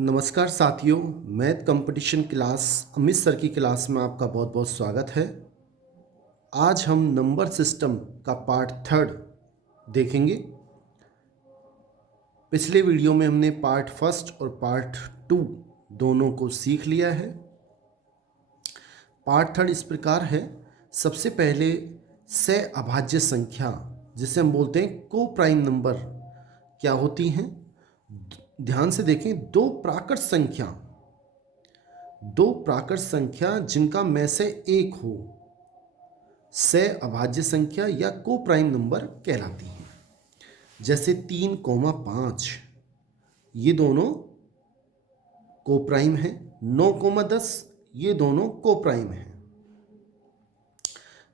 नमस्कार साथियों, math competition class Amit sir की क्लास में आपका बहुत बहुत स्वागत है। आज हम नंबर सिस्टम का पार्ट थर्ड देखेंगे। पिछले वीडियो में हमने पार्ट फर्स्ट और पार्ट टू दोनों को सीख लिया है। पार्ट थर्ड इस प्रकार है। सबसे पहले सहअभाज्य संख्या, जिसे हम बोलते हैं को प्राइम नंबर, क्या होती हैं। ध्यान से देखें, दो प्राकृत संख्या जिनका में से एक हो, सहअभाज्य संख्या या को प्राइम नंबर कहलाती हैं। जैसे 3,5 ये दोनों को प्राइम है। 9,10 ये दोनों को प्राइम है,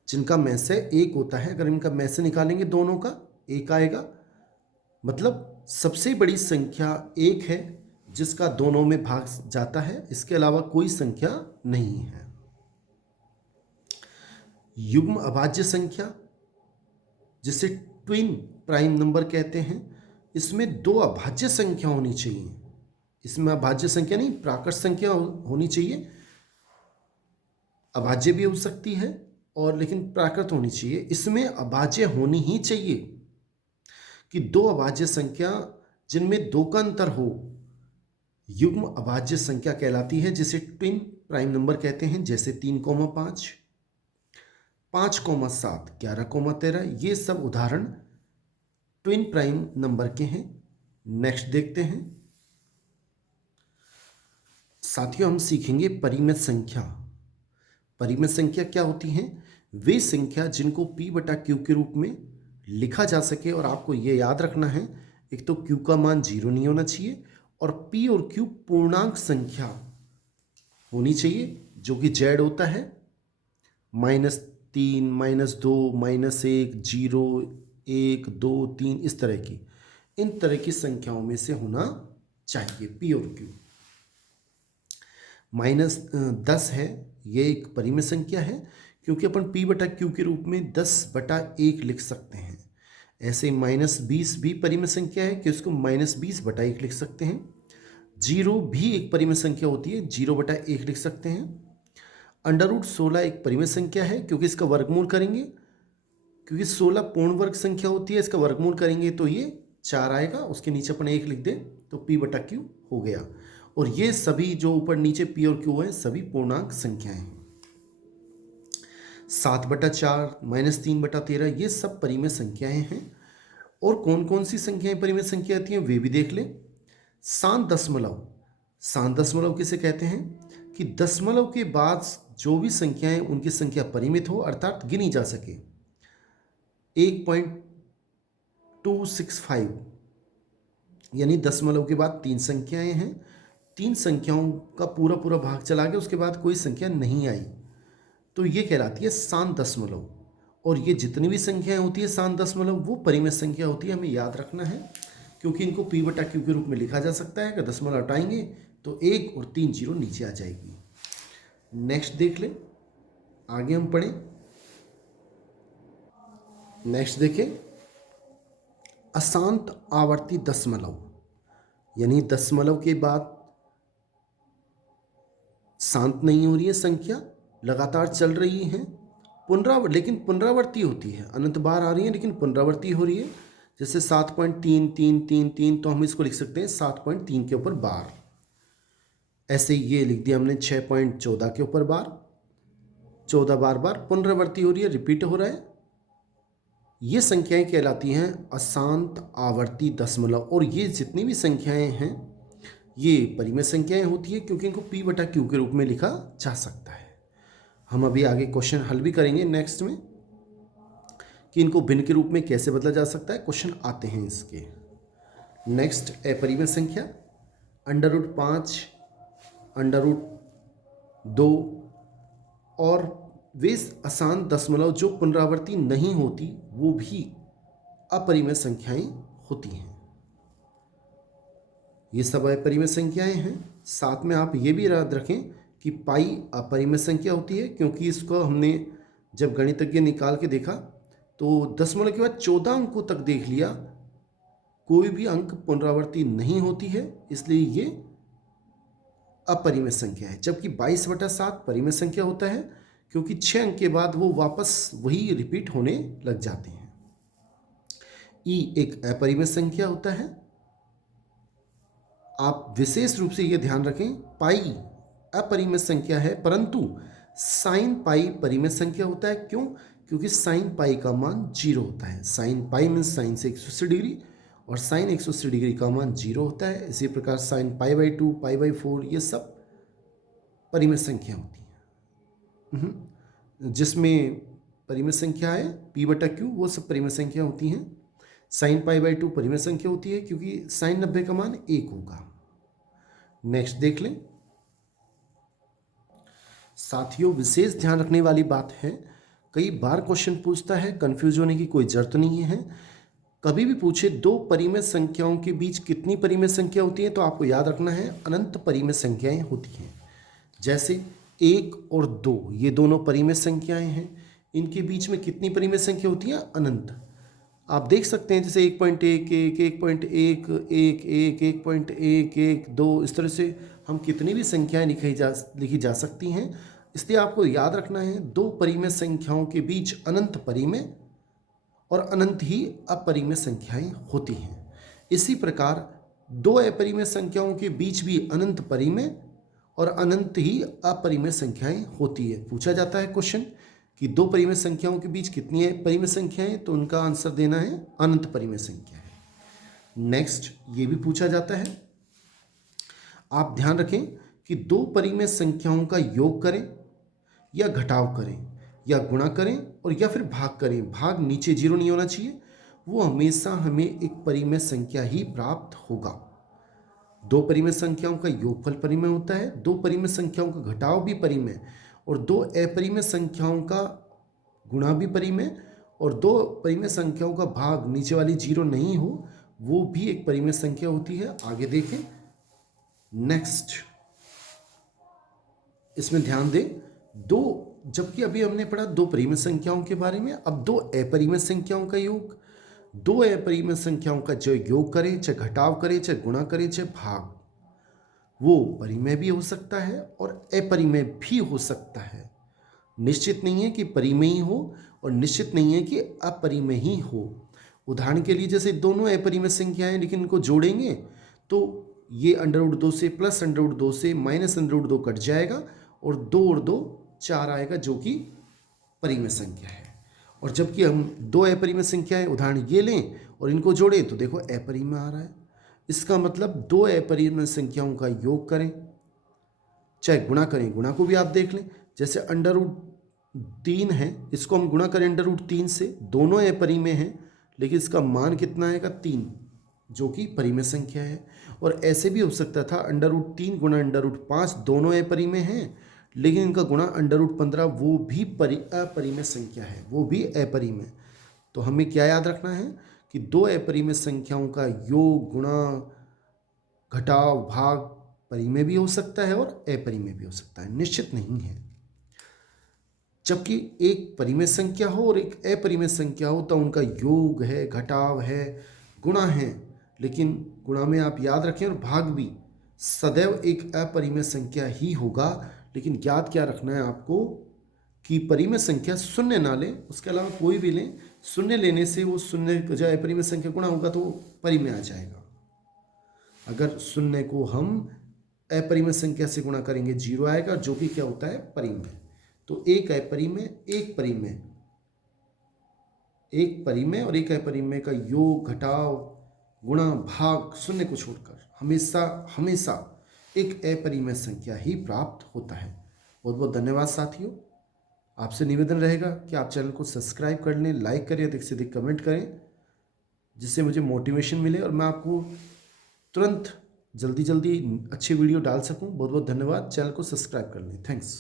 जिनका में से एक होता है। अगर इनका में से निकालेंगे दोनों का एक आएगा, मतलब सबसे बड़ी संख्या एक है जिसका दोनों में भाग जाता है, इसके अलावा कोई संख्या नहीं है। युग्म अभाज्य संख्या, जिसे ट्विन प्राइम नंबर कहते हैं, इसमें दो अभाज्य संख्या होनी चाहिए। इसमें अभाज्य संख्या नहीं, प्राकृत संख्या होनी चाहिए। अभाज्य भी हो सकती है और लेकिन प्राकृत होनी चाहिए। इसमें अभाज्य होनी ही चाहिए कि दो अभाज्य संख्या जिनमें दो का अंतर हो, युग्म अभाज्य संख्या कहलाती है, जिसे ट्विन प्राइम नंबर कहते हैं। जैसे 3,5, 5,7, 11,13 ये सब उदाहरण ट्विन प्राइम नंबर के हैं। नेक्स्ट देखते हैं साथियों, हम सीखेंगे परिमित संख्या। परिमित संख्या क्या होती हैं? वे संख्या जिनको p बटा क्यू के रूप में लिखा जा सके। और आपको ये याद रखना है, एक तो q का मान 0 नहीं होना चाहिए और p और q पूर्णांक संख्या होनी चाहिए, जो कि z होता है -3, -2, -1, 0, 1, 2, 3, इस तरह की, इन तरह की संख्याओं में से होना चाहिए p और q। -10 है, ये एक परिमित संख्या है, क्योंकि अपन p बटा क्यू के रूप में 10/1 लिख सकते हैं। ऐसे -20 भी परिमित संख्या है कि उसको -20/1 लिख सकते हैं। 0 भी एक परिमित संख्या होती है, 0/1 लिख सकते हैं। √16 एक परिमित संख्या है, क्योंकि इसका वर्गमूल करेंगे, क्योंकि 16 पूर्ण वर्ग संख्या होती है, इसका वर्गमूल करेंगे तो ये 4 आएगा, उसके नीचे अपन 1 लिख दें तो p बटा क्यू हो गया। और ये सभी जो ऊपर नीचे p और q हैं, सभी पूर्णांक संख्याएं हैं। 7/4, -3/13 ये सब परिमित संख्याएं हैं। और कौन कौन सी संख्याएं परिमित संख्या आती हैं वे भी देख लें। शांत दशमलव किसे कहते हैं? कि दशमलव के बाद जो भी संख्याएं, उनकी संख्या परिमित हो, अर्थात गिनी जा सके। 1.265 यानी दशमलव के बाद 3 संख्याएं हैं, 3 संख्याओं का पूरा पूरा भाग चला गया, उसके बाद कोई संख्या नहीं आई, तो ये कहलाती है शांत दशमलव। और ये जितनी भी संख्याएं होती है शांत दशमलव, वो परिमित संख्या होती है। हमें याद रखना है, क्योंकि इनको p बटा क्यू के रूप में लिखा जा सकता है। अगर दशमलव हटाएंगे तो 1 और 3 जीरो नीचे आ जाएगी। नेक्स्ट देख लें, आगे हम पढ़ें। नेक्स्ट देखें, अशांत आवर्ती दशमलव, यानी दशमलव के बाद शांत नहीं हो रही है संख्या, लगातार चल रही है, लेकिन पुनरावर्ती होती है, अनंत बार आ रही है लेकिन पुनरावर्ती हो रही है। जैसे 7.3333, तो हम इसको लिख सकते हैं 7.3 के ऊपर बार। ऐसे ये लिख दिया हमने 6.14 के ऊपर बार। 14 बार पुनरावर्ती हो रही है, रिपीट हो रहा है। ये संख्याएं कहलाती हैं अशांत आवर्ती दशमलव। और ये जितनी भी संख्याएं हैं, ये परिमित संख्याएं होती है, क्योंकि इनको p बटा क्यू के रूप में लिखा जा सकता है। हम अभी आगे क्वेश्चन हल भी करेंगे नेक्स्ट में, कि इनको भिन्न के रूप में कैसे बदला जा सकता है। क्वेश्चन आते हैं इसके। नेक्स्ट, अपरिमित संख्या, √5, √2 और वे अशांत दशमलव जो पुनरावर्ती नहीं होती, वो भी अपरिमित संख्याएं होती हैं। ये सब अपरिमित संख्याएं हैं। साथ में आप ये भी याद रखें कि पाई अपरिमित संख्या होती है, क्योंकि इसको हमने जब गणितज्ञ निकाल के देखा तो दशमलव के बाद 14 अंकों तक देख लिया, कोई भी अंक पुनरावर्ती नहीं होती है, इसलिए ये अपरिमेय संख्या है, जबकि 22/7 परिमेय संख्या होता है, क्योंकि 6 अंक के बाद वो वापस वही रिपीट होने लग जाते हैं। ई एक अपरिमेय संख्या होता है। आप विशेष रूप से ये ध्यान रखें, पाई अपरिमेय संख्या है, परंतु साइन पाई परिमेय संख्या होता है। क्यों? क्योंकि साइन पाई का मान 0 होता है। साइन पाई मीन्स साइन से 180 डिग्री, और साइन 180 डिग्री का मान 0 होता है। इसी प्रकार साइन पाई/2, पाई/4 ये सब परिमेय संख्या होती हैं। जिसमें परिमेय संख्या है p/q, वो सब परिमेय संख्या होती हैं। साइन पाई/2 परिमेय संख्या होती है, क्योंकि साइन 90 का मान 1 होगा। नेक्स्ट देख लें साथियों, विशेष ध्यान रखने वाली बात है, कई बार क्वेश्चन पूछता है, कंफ्यूज होने की कोई जरूरत नहीं है। कभी भी पूछे दो परिमेय संख्याओं के बीच कितनी परिमेय संख्या होती है, तो आपको याद रखना है अनंत परिमेय संख्याएं होती हैं। जैसे 1 और 2 ये दोनों परिमेय संख्याएं हैं, इनके बीच में कितनी परिमेय संख्या होती है? अनंत। आप देख सकते हैं जैसे 1.11, 1.1, 1, 1.1, 2, इस तरह से हम कितनी भी संख्याएं लिखी जा सकती हैं। इसलिए आपको याद रखना है दो परिमेय संख्याओं के बीच अनंत परिमेय और अनंत ही अपरिमेय संख्याएं होती हैं। इसी प्रकार दो अपरिमेय संख्याओं के बीच भी अनंत परिमेय और अनंत ही अपरिमेय संख्याएं होती है। पूछा जाता है क्वेश्चन कि दो परिमेय संख्याओं के बीच कितनी है परिमेय संख्याएं, तो उनका आंसर देना है अनंत परिमेय संख्या है। नेक्स्ट ये भी पूछा जाता है, आप ध्यान रखें कि दो परिमेय संख्याओं का योग करें या घटाव करें या गुणा करें और या फिर भाग करें, भाग नीचे 0 नहीं होना चाहिए, वो हमेशा हमें एक परिमेय संख्या ही प्राप्त होगा। दो परिमेय संख्याओं का योगफल परिमेय होता है, दो परिमेय संख्याओं का घटाव भी परिमेय, और दो अपरिमेय संख्याओं का गुणा भी परिमेय, और दो परिमेय संख्याओं का भाग नीचे वाली 0 नहीं हो वो भी एक परिमेय संख्या होती है। आगे देखें नेक्स्ट, इसमें ध्यान दें दो, जबकि अभी हमने पढ़ा दो परिमेय संख्याओं के बारे में, अब दो अपरिमेय संख्याओं का योग। दो अपरिमेय संख्याओं का जो योग करें, चाहे घटाव करें, चाहे गुणा करें, चाहे भाग, वो परिमेय भी हो सकता है और अपरिमेय भी हो सकता है। निश्चित नहीं है कि परिमेय ही हो और निश्चित नहीं है कि अपरिमेय ही हो। उदाहरण के लिए जैसे दोनों अपरिमेय संख्याएं, लेकिन इनको जोड़ेंगे तो ये √2 से प्लस √2 से माइनस √2 कट जाएगा और 2 और 2 4 आएगा, जो कि परिमेय संख्या है। और जबकि हम दो अपरिमेय संख्याएं उदाहरण ये लें और इनको जोड़ें तो देखो अपरिमेय आ रहा है। इसका मतलब दो अपरिमेय संख्याओं का योग करें चाहे गुणा करें, गुणा को भी आप देख लें, जैसे √3 है, इसको हम गुणा करें √3 से, दोनों अपरिमेय हैं लेकिन इसका मान कितना आएगा 3, जो कि परिमेय संख्या है। और ऐसे भी हो सकता था √3 गुणा √5 दोनों अपरिमेय हैं, लेकिन इनका गुणा √15 वो भी अपरिमेय संख्या है, वो भी अपरिमेय। तो हमें क्या याद रखना है कि दो अपरिमेय संख्याओं का योग, गुणा, घटाव, भाग परिमेय भी हो सकता है और अपरिमेय भी हो सकता है, निश्चित नहीं है। जबकि एक परिमेय संख्या हो और एक अपरिमेय संख्या हो तो उनका योग है, घटाव है, गुणा है, लेकिन गुणा में आप याद रखें और भाग भी सदैव एक अपरिमेय संख्या ही होगा। लेकिन याद क्या रखना है आपको कि परिमेय संख्या शून्य ना लें, उसके अलावा कोई भी लें, शून्य लेने से वो शून्य जो अपरिमेय संख्या गुणा होगा तो परिमेय आ जाएगा। अगर शून्य को हम अपरिमेय संख्या से गुणा करेंगे 0 आएगा, जो कि क्या होता है परिमेय। तो एक अपरिमेय, एक परिमेय, एक परिमेय और एक अपरिमेय का योग, घटाव, गुणा, भाग शून्य को छोड़कर हमेशा हमेशा एक अपरिमेय संख्या ही प्राप्त होता है। बहुत बहुत धन्यवाद साथियों। आपसे निवेदन रहेगा कि आप चैनल को सब्सक्राइब कर लें, लाइक करें, अधिक से अधिक कमेंट करें, जिससे मुझे मोटिवेशन मिले और मैं आपको तुरंत जल्दी अच्छी वीडियो डाल सकूं। बहुत बहुत धन्यवाद। चैनल को सब्सक्राइब कर लें। थैंक्स।